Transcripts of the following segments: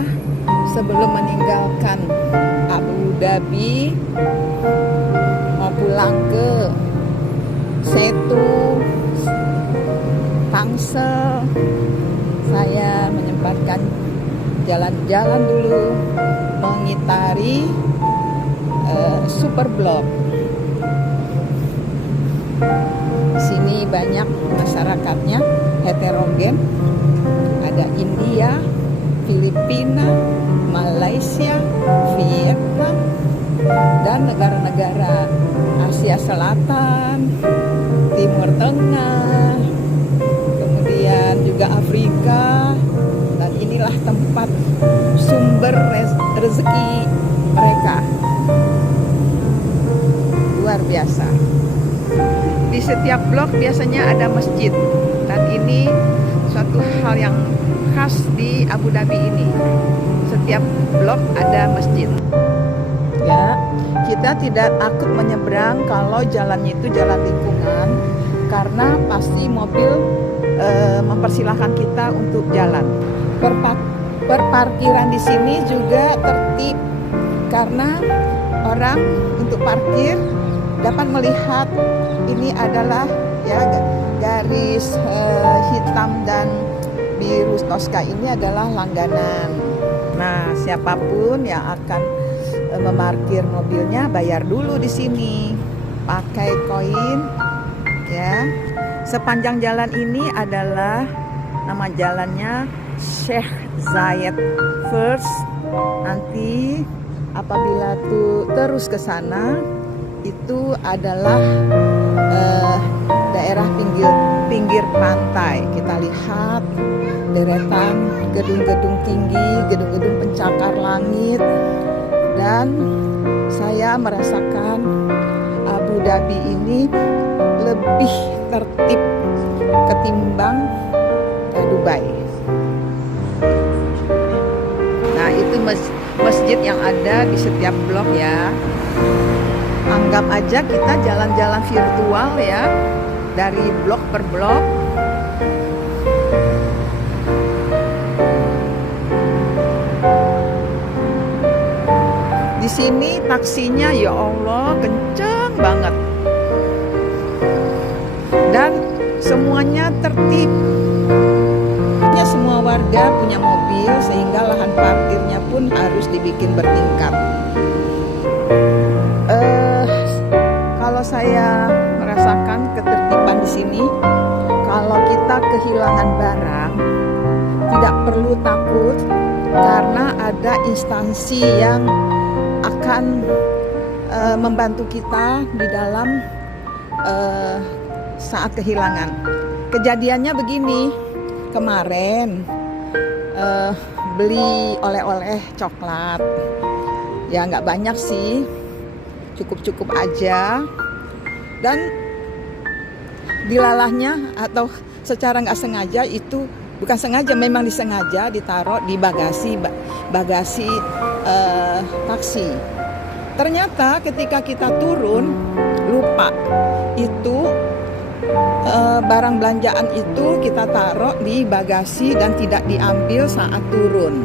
saya sebelum meninggalkan Abu Dhabi mau pulang ke Setu Tangsel, saya menyempatkan jalan-jalan dulu mengitari Superblok. Sini banyak masyarakatnya heterogen, ada India, Filipina, Malaysia, Vietnam, dan negara-negara Asia Selatan, Timur Tengah, kemudian juga Afrika. Dan inilah tempat sumber rezeki mereka. Luar biasa. Di setiap blok biasanya ada masjid, dan ini suatu hal yang khas di Abu Dhabi ini. Setiap blok ada masjid. Ya, kita tidak takut menyeberang kalau jalannya itu jalan lingkungan, karena pasti mobil mempersilahkan kita untuk jalan. Perparkiran di sini juga tertib, karena orang untuk parkir dapat melihat ini adalah ya garis hitam dan biru Tosca ini adalah langganan. Nah, siapapun yang akan memarkir mobilnya bayar dulu di sini pakai koin ya. Sepanjang jalan ini adalah nama jalannya Sheikh Zayed First. Nanti apabila terus ke sana itu adalah daerah pinggir pantai. Kita lihat deretan gedung-gedung tinggi, gedung-gedung pencakar langit, dan saya merasakan Abu Dhabi ini lebih tertib ketimbang Dubai. Nah, itu masjid yang ada di setiap blok ya. Anggap aja kita jalan-jalan virtual ya, dari blok per blok. Di sini taksinya ya Allah kenceng banget, dan semuanya tertib. Semua warga punya mobil, sehingga lahan parkirnya pun harus dibikin bertingkat. Kalau saya merasakan ketertiban di sini, kalau kita kehilangan barang tidak perlu takut, karena ada instansi yang akan membantu kita di dalam saat kehilangan. Kejadiannya begini, kemarin beli oleh-oleh coklat, ya nggak banyak sih, cukup-cukup aja, dan dilalahnya atau secara nggak sengaja, itu bukan sengaja, memang disengaja ditaruh di bagasi taksi. Ternyata ketika kita turun lupa itu barang belanjaan itu kita taruh di bagasi dan tidak diambil saat turun.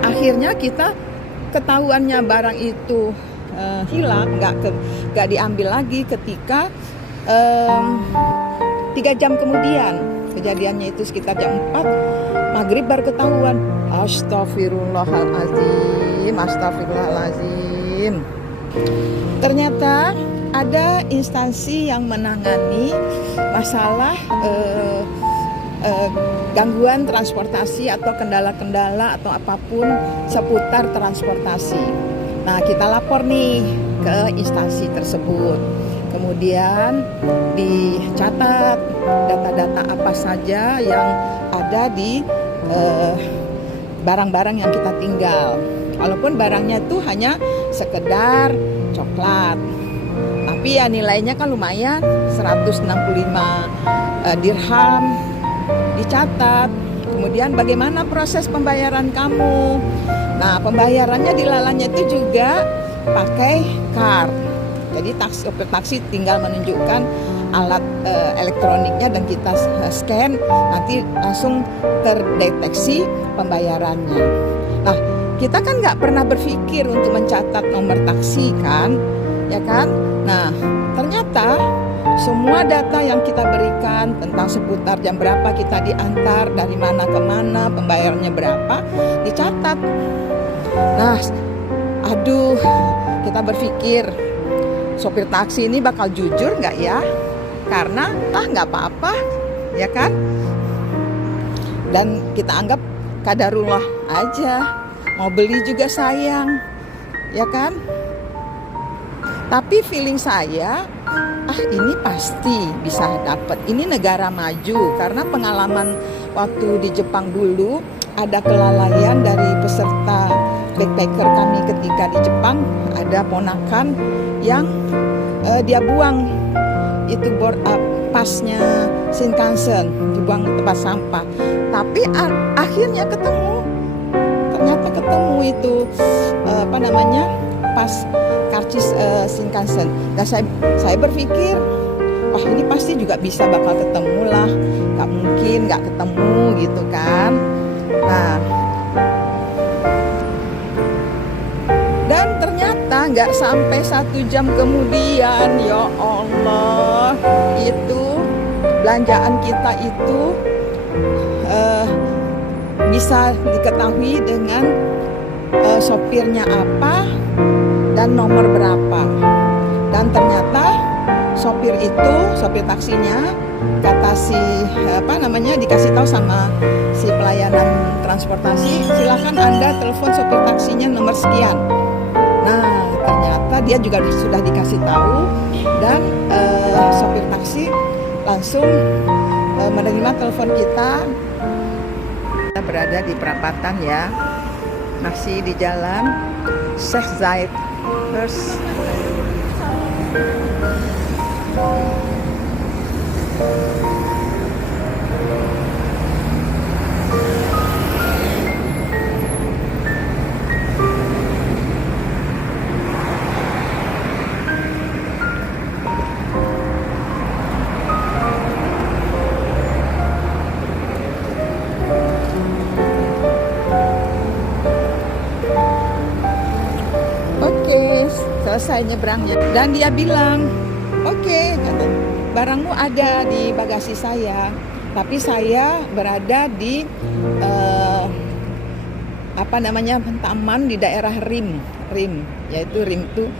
Akhirnya kita ketahuannya barang itu hilang, nggak diambil lagi ketika 3 jam kemudian. Kejadiannya itu sekitar jam 4 maghrib baru ketahuan. Astagfirullahaladzim. Ternyata ada instansi yang menangani masalah gangguan transportasi atau kendala-kendala atau apapun seputar transportasi. Nah, kita lapor nih ke instansi tersebut. Kemudian dicatat data-data apa saja yang ada di barang-barang yang kita tinggal. Walaupun barangnya itu hanya sekedar coklat, tapi ya nilainya kan lumayan, 165 dirham dicatat. Kemudian bagaimana proses pembayaran kamu? Nah, pembayarannya di lalanya itu juga pakai card. Jadi operator taksi tinggal menunjukkan alat elektroniknya dan kita scan, nanti langsung terdeteksi pembayarannya. Nah, kita kan nggak pernah berpikir untuk mencatat nomor taksi kan, ya kan? Nah, ternyata semua data yang kita berikan tentang seputar jam berapa kita diantar, dari mana ke mana, pembayarannya berapa, dicatat. Nah, aduh, kita berpikir sopir taksi ini bakal jujur nggak ya? Karena nggak apa-apa, ya kan? Dan kita anggap qadarullah aja. Mau beli juga sayang, ya kan? Tapi feeling saya, ini pasti bisa dapat. Ini negara maju, karena pengalaman waktu di Jepang dulu ada kelalaian dari peserta backpacker kami ketika di Jepang. Ada ponakan yang dia buang itu pasnya Shinkansen, dibuang ke tempat sampah. Tapi akhirnya ternyata ketemu itu pas karcis Shinkansen. Dan saya berpikir, wah ini pasti juga bakal ketemu lah, nggak mungkin nggak ketemu gitu kan. Nah, dan ternyata nggak sampai 1 jam kemudian, ya Allah, itu belanjaan kita itu bisa diketahui dengan sopirnya apa dan nomor berapa. Dan ternyata sopir taksinya, kata dikasih tahu sama si pelayanan transportasi, silakan Anda telepon sopir taksinya nomor sekian. Nah, ternyata dia juga sudah dikasih tahu, dan sopir taksi langsung menerima telepon kita. Kita berada di perapatan ya, masih di jalan Sheikh Zayed. Terus selesai nyebrangnya, dan dia bilang, oke, barangmu ada di bagasi saya, tapi saya berada di taman di daerah Rim, yaitu Rim itu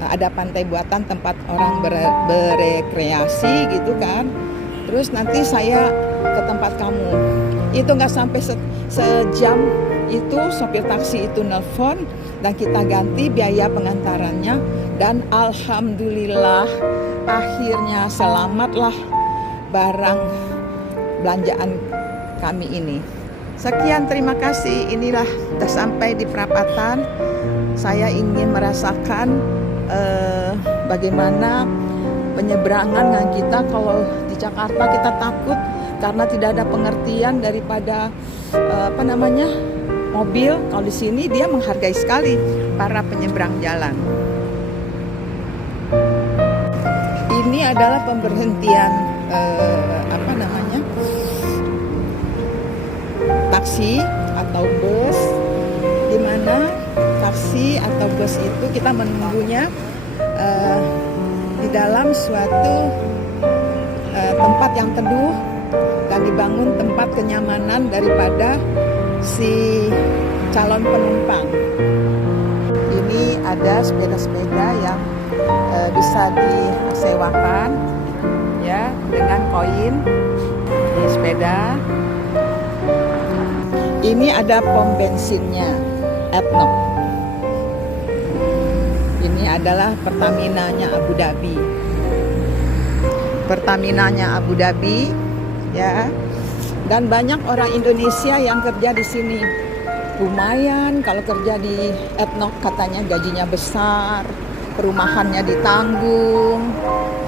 ada pantai buatan tempat orang berekreasi gitu kan. Terus nanti saya ke tempat kamu. Itu nggak sampai sejam itu sopir taksi itu nelpon, dan kita ganti biaya pengantarannya, dan alhamdulillah akhirnya selamatlah barang belanjaan kami ini. Sekian, terima kasih. Inilah sudah sampai di perapatan. Saya ingin merasakan bagaimana penyeberangan kita. Kalau di Jakarta kita takut karena tidak ada pengertian daripada mobil. Kalau di sini dia menghargai sekali para penyeberang jalan. Ini adalah pemberhentian taksi atau bus, di mana taksi atau bus itu kita menunggunya di dalam suatu tempat yang teduh, dan dibangun tempat kenyamanan daripada si calon penumpang. Ini ada sepeda-sepeda yang bisa disewakan ya, dengan koin di sepeda. Ini ada pom bensinnya ADNOC. Ini adalah Pertaminanya Abu Dhabi. Pertaminanya Abu Dhabi ya. Dan banyak orang Indonesia yang kerja di sini. Lumayan kalau kerja di ADNOC, katanya gajinya besar, perumahannya ditanggung,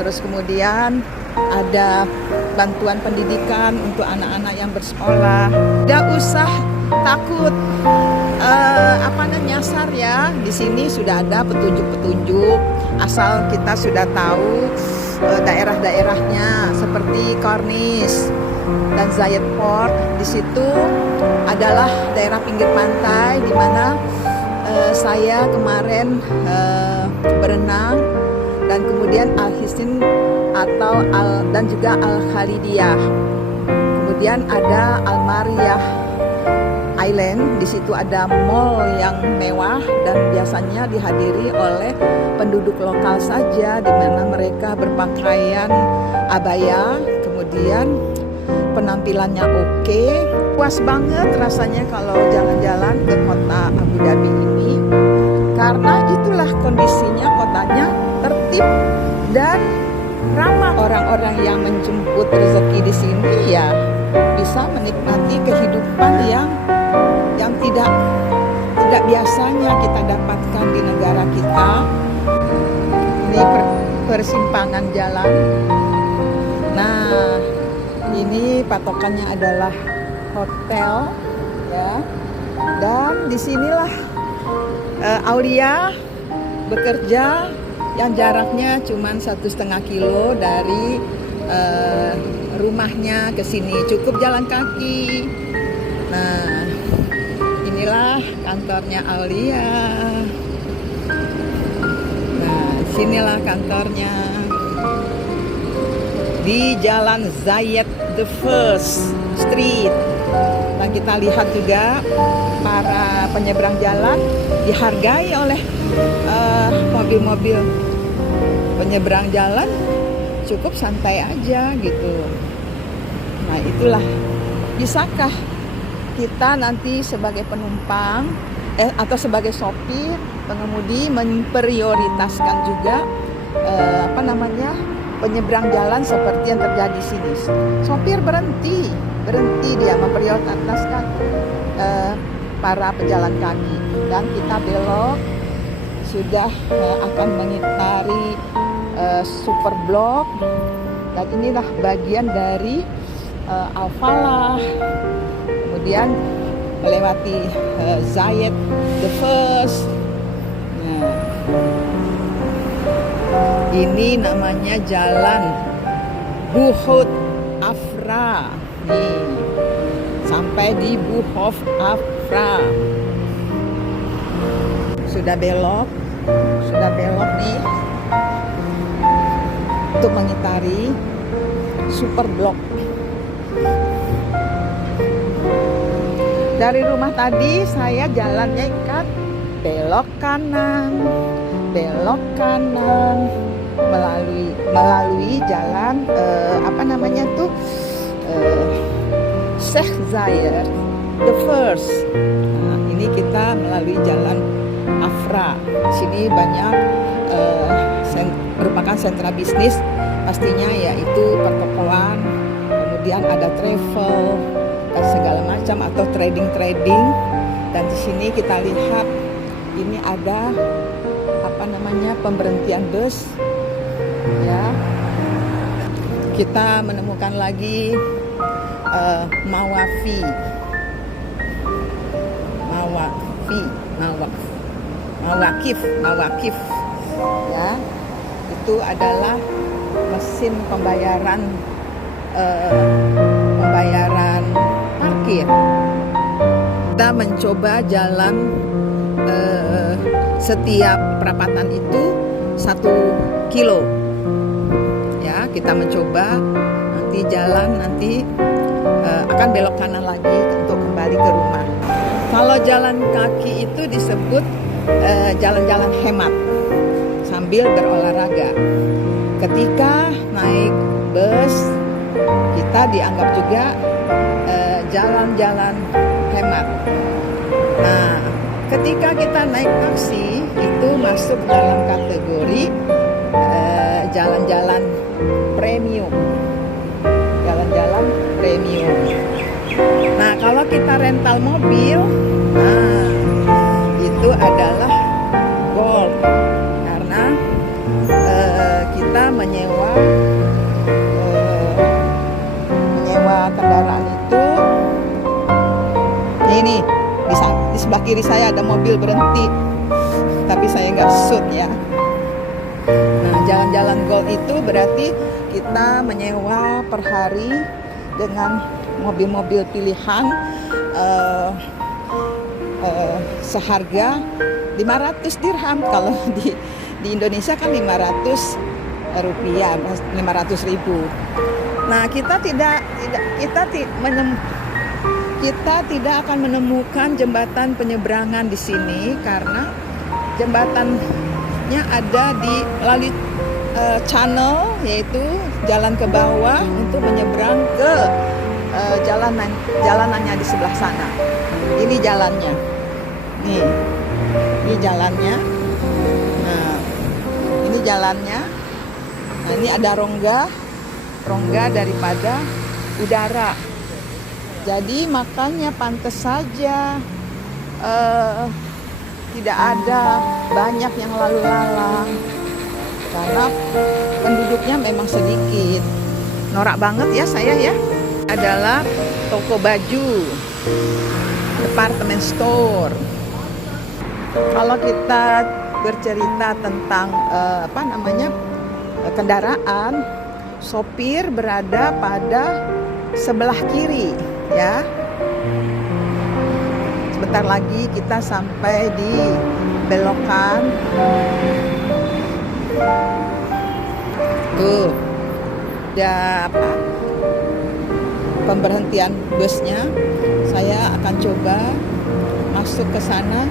terus kemudian ada bantuan pendidikan untuk anak-anak yang bersekolah. Tidak usah takut nyasar ya. Di sini sudah ada petunjuk-petunjuk, asal kita sudah tahu daerah-daerahnya seperti Corniche dan Zayed Port. Di situ adalah daerah pinggir pantai di mana saya kemarin berenang, dan kemudian Al Hisn dan juga Al Khalidiyah. Kemudian ada Al Mariyah Island. Di situ ada mall yang mewah dan biasanya dihadiri oleh penduduk lokal saja, di mana mereka berpakaian abaya, kemudian penampilannya oke. Puas banget rasanya kalau jalan-jalan ke kota Abu Dhabi ini, karena itulah kondisinya, kotanya tertib dan ramah. Orang-orang yang menjemput rezeki di sini ya bisa menikmati kehidupan yang tidak biasanya kita dapatkan di negara kita. Ini persimpangan jalan. Nah, ini patokannya adalah hotel, ya. Dan disinilah Aulia bekerja, yang jaraknya cuma 1,5 kilo dari rumahnya ke sini, cukup jalan kaki. Nah, inilah kantornya Aulia. Nah, sinilah kantornya di Jalan Zayed the First Street. Nah, kita lihat juga para penyeberang jalan dihargai oleh mobil-mobil penyeberang jalan, cukup santai aja gitu. Nah, itulah, bisakah kita nanti sebagai penumpang atau sebagai sopir, pengemudi memprioritaskan juga penyeberang jalan seperti yang terjadi di sini. Sopir berhenti dia memprioritaskan para pejalan kaki, dan kita belok sudah akan mengitari Super Blok, dan inilah bagian dari Al Falah, kemudian melewati Zayed the First. Nah, ini namanya Jalan Buhut Afra. Nih, sampai di Buhut Afra. Sudah belok nih untuk mengitari Super Blok. Dari rumah tadi saya jalannya ikat belok kanan melalui jalan Sheikh Zayed the First. Nah, ini kita melalui jalan Afra. Sini banyak merupakan sentra bisnis pastinya, yaitu pertokoan, kemudian ada travel dan segala macam, atau trading. Dan di sini kita lihat ini ada pemberhentian bus, ya. Kita menemukan lagi Mawakif, ya. Itu adalah mesin pembayaran parkir. Kita mencoba jalan setiap perapatan itu 1 kilo, ya. Kita mencoba nanti akan belok kanan lagi untuk kembali ke rumah. Kalau jalan kaki itu disebut jalan-jalan hemat sambil berolahraga. Ketika naik bus, kita dianggap juga jalan-jalan hemat. Nah, ketika kita naik taksi, itu masuk dalam kategori jalan-jalan premium. Jalan-jalan premium. Nah, kalau kita rental mobil, nah itu adalah gold, karena kita menyewa kendaraan itu. Ini di sebelah kiri saya ada mobil berhenti, tapi saya nggak shoot, ya. Nah, jalan-jalan gold itu berarti kita menyewa per hari dengan mobil-mobil pilihan seharga 500 dirham. Kalau di Indonesia kan 500 rupiah, 500 ribu. Nah, kita tidak akan menemukan jembatan penyeberangan di sini karena jembatannya ada di melalui channel, yaitu jalan ke bawah untuk menyeberang ke jalanannya di sebelah sana. Ini jalannya. Ini jalannya. Nah, ini jalannya. Nah, ini ada rongga daripada udara. Jadi makanya pantas saja tidak ada banyak yang lalu lalang karena penduduknya memang sedikit. Norak banget ya saya ya. Adalah toko baju, department store. Kalau kita bercerita tentang kendaraan, sopir berada pada sebelah kiri ya. Sebentar lagi kita sampai di belokan. Tuh, ada pemberhentian busnya. Saya akan coba masuk ke sana,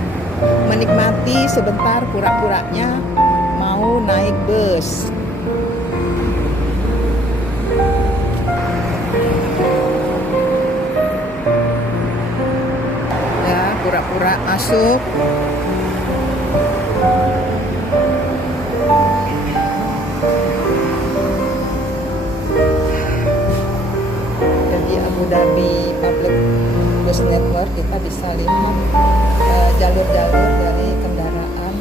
menikmati sebentar pura-puranya mau naik bus. Ya, pura-pura masuk. Jadi Abu Dhabi Public Bus Network kita bisa lihat jalur-jalur dari kendaraan,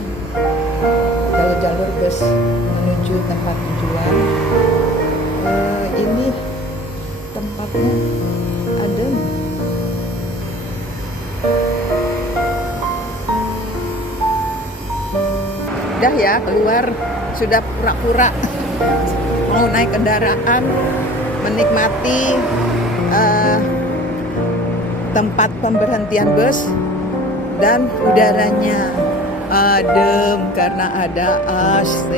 jalur-jalur bus menuju tempat tujuan. Ini tempatnya adem. Udah ya, keluar, sudah pura-pura mau naik kendaraan, menikmati tempat pemberhentian bus dan udaranya adem karena ada AC.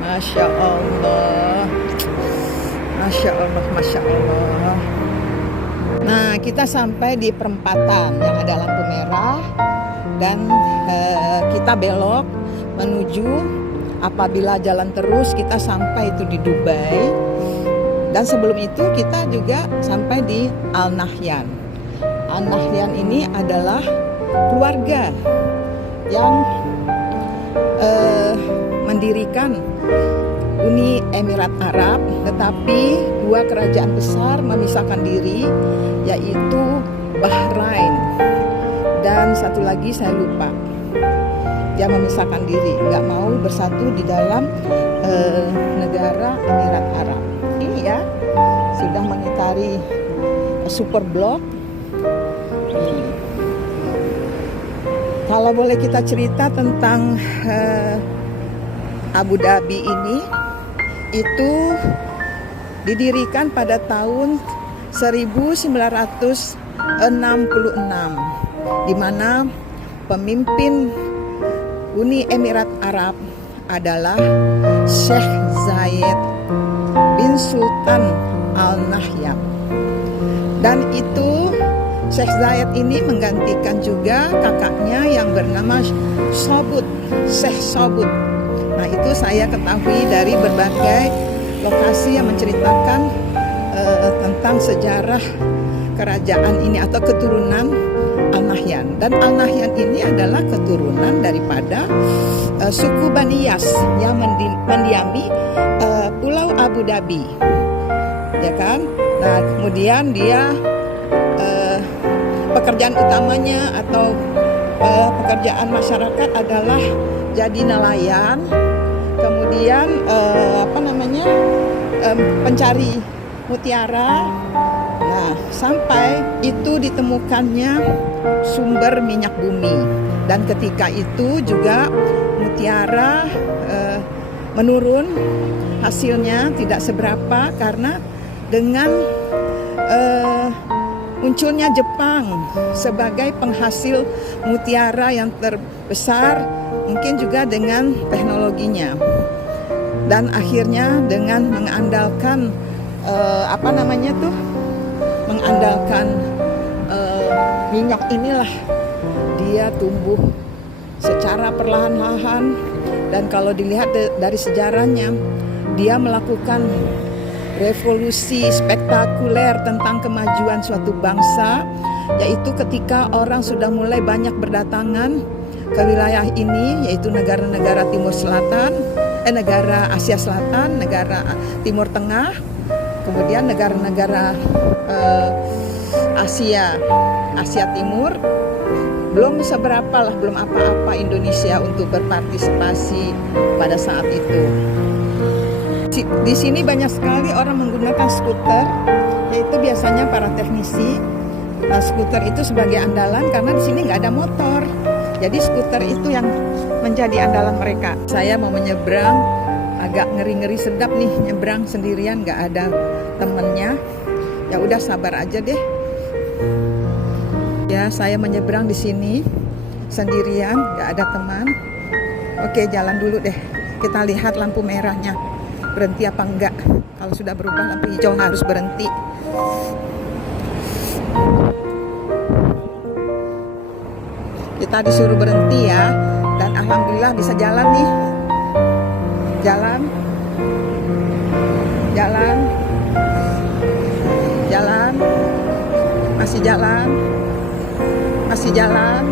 Masya Allah, Masya Allah, Masya Allah. Nah, kita sampai di perempatan yang ada lampu merah dan kita belok menuju, apabila jalan terus kita sampai itu di Dubai. Dan sebelum itu kita juga sampai di Al Nahyan. Al Nahyan ini adalah keluarga yang mendirikan Uni Emirat Arab, tetapi dua kerajaan besar memisahkan diri, yaitu Bahrain dan satu lagi saya lupa. Dia memisahkan diri, nggak mau bersatu di dalam negara Emirat Arab. Ini ya, sudah mengitari super blok. Kalau boleh kita cerita tentang Abu Dhabi ini, itu didirikan pada tahun 1966, di mana pemimpin Uni Emirat Arab adalah Sheikh Zayed bin Sultan Al Nahyan. Dan itu Sheikh Zayed ini menggantikan juga kakaknya yang bernama Sheikh Sabut. Nah, itu saya ketahui dari berbagai lokasi yang menceritakan tentang sejarah kerajaan ini atau keturunan Al Nahyan. Dan Al Nahyan ini adalah keturunan daripada suku Bani Yas yang mendiami Pulau Abu Dhabi, ya kan? Nah, kemudian dia pekerjaan utamanya atau pekerjaan masyarakat adalah jadi nelayan, kemudian pencari mutiara. Nah, sampai itu ditemukannya sumber minyak bumi, dan ketika itu juga mutiara menurun hasilnya, tidak seberapa, karena dengan munculnya Jepang sebagai penghasil mutiara yang terbesar, mungkin juga dengan teknologinya, dan akhirnya dengan mengandalkan minyak inilah dia tumbuh secara perlahan-lahan. Dan kalau dilihat dari sejarahnya, dia melakukan revolusi spektakuler tentang kemajuan suatu bangsa, yaitu ketika orang sudah mulai banyak berdatangan ke wilayah ini, yaitu negara-negara negara Asia Selatan, negara Timur Tengah, kemudian negara-negara Asia Timur. Belum apa-apa Indonesia untuk berpartisipasi pada saat itu. Di sini banyak sekali orang menggunakan skuter, yaitu biasanya para teknisi. Nah, skuter itu sebagai andalan karena di sini nggak ada motor. Jadi skuter itu yang menjadi andalan mereka. Saya mau menyeberang, agak ngeri-ngeri sedap nih, nyebrang sendirian, nggak ada temennya. Ya udah, sabar aja deh. Ya, saya menyeberang di sini sendirian, nggak ada teman. Oke, jalan dulu deh. Kita lihat lampu merahnya berhenti apa enggak. Kalau sudah berubah lampu hijau harus berhenti. Kita disuruh berhenti ya, dan alhamdulillah bisa jalan nih. Jalan, masih jalan, masih jalan,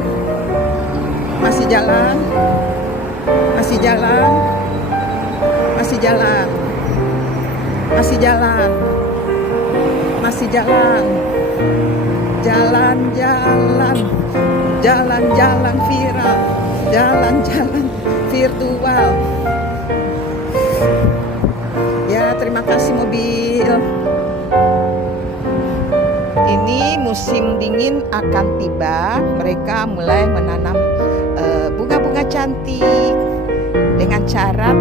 masih jalan, masih jalan, masih jalan, masih jalan, masih jalan, jalan-jalan, jalan-jalan viral, jalan-jalan virtual. Ya, terima kasih mobil. Ini musim dingin akan tiba. Mereka mulai menanam bunga-bunga cantik dengan cara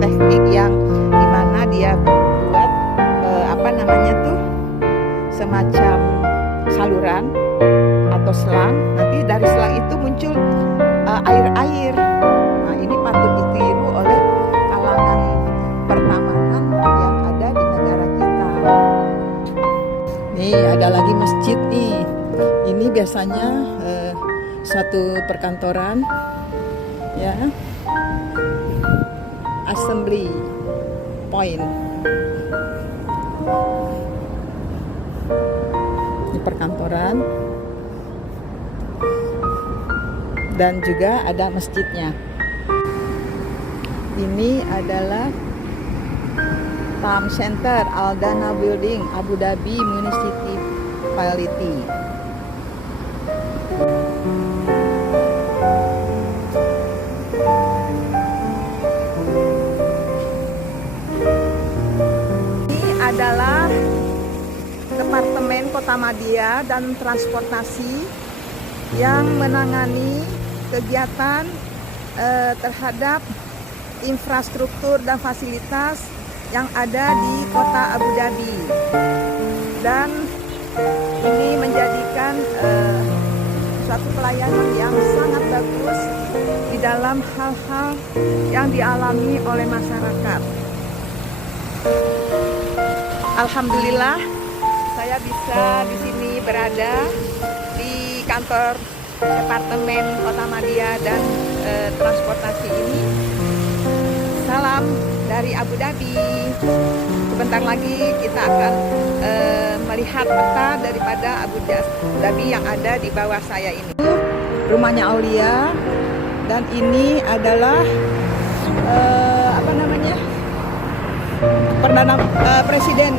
teknik yang dimana dia buat semacam saluran atau selang. Nanti dari selang itu muncul air-air. Nah, ini patut ditiru oleh kalangan pertamanan yang ada di negara kita. Nih, ada lagi masjid nih. Ini biasanya satu perkantoran, ya, assembly point. Ini perkantoran dan juga ada masjidnya. Ini adalah Town Center Al-Dana Building, Abu Dhabi Municipality. Ini adalah Departemen Kotamadya dan Transportasi yang menangani kegiatan terhadap infrastruktur dan fasilitas yang ada di kota Abu Dhabi, dan ini menjadikan suatu pelayanan yang sangat bagus di dalam hal-hal yang dialami oleh masyarakat. Alhamdulillah, saya bisa di sini berada di kantor Departemen Kotamadya dan Transportasi ini. Salam dari Abu Dhabi. Sebentar lagi kita akan melihat peta daripada Abu Dhabi yang ada di bawah saya ini. Rumahnya Aulia, dan ini adalah Perdana Presiden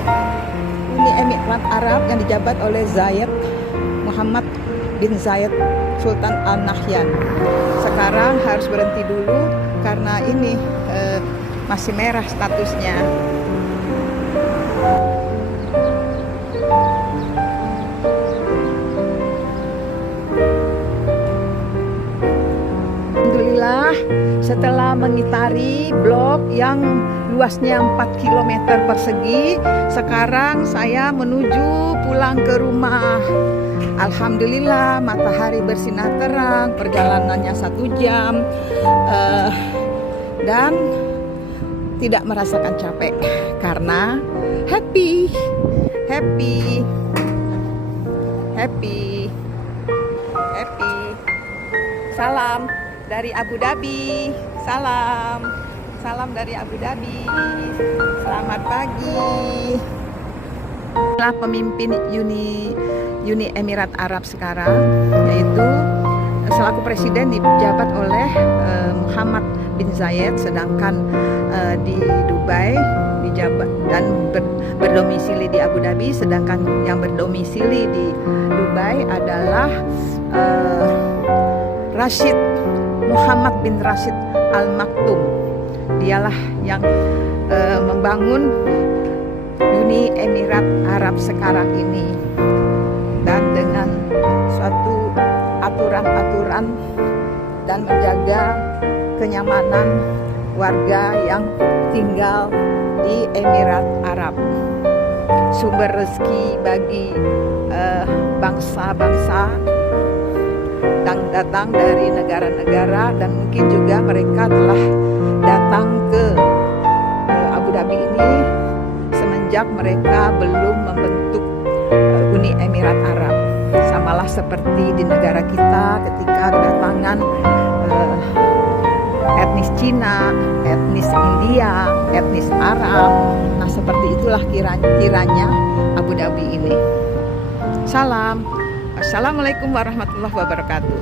Uni Emirat Arab yang dijabat oleh Zayed Muhammad bin Zayed Sultan Al Nahyan. Sekarang harus berhenti dulu karena ini masih merah statusnya. Alhamdulillah, Setelah mengitari blok yang luasnya 4 km persegi, sekarang saya menuju pulang ke rumah. Alhamdulillah matahari bersinar terang, perjalanannya 1 jam, dan tidak merasakan capek karena happy. Salam dari Abu Dhabi. Salam dari Abu Dhabi. Selamat pagi. Inilah pemimpin Uni Emirat Arab sekarang, yaitu selaku presiden dijabat oleh Muhammad bin Zayed, sedangkan di Dubai dijabat dan berdomisili di Abu Dhabi, sedangkan yang berdomisili di Dubai adalah Rashid Muhammad bin Rashid Al Maktoum. Dialah yang membangun Uni Emirat Arab sekarang ini, dan dengan suatu aturan-aturan dan menjaga kenyamanan warga yang tinggal di Emirat Arab. Sumber rezeki bagi bangsa-bangsa yang datang dari negara-negara, dan mungkin juga mereka telah datang ke Abu Dhabi ini semenjak mereka belum membentuk Uni Emirat Arab. Samalah seperti di negara kita ketika kedatangan etnis Cina, etnis India, etnis Arab. Nah, seperti itulah kiranya Abu Dhabi ini. Salam. Assalamualaikum warahmatullahi wabarakatuh.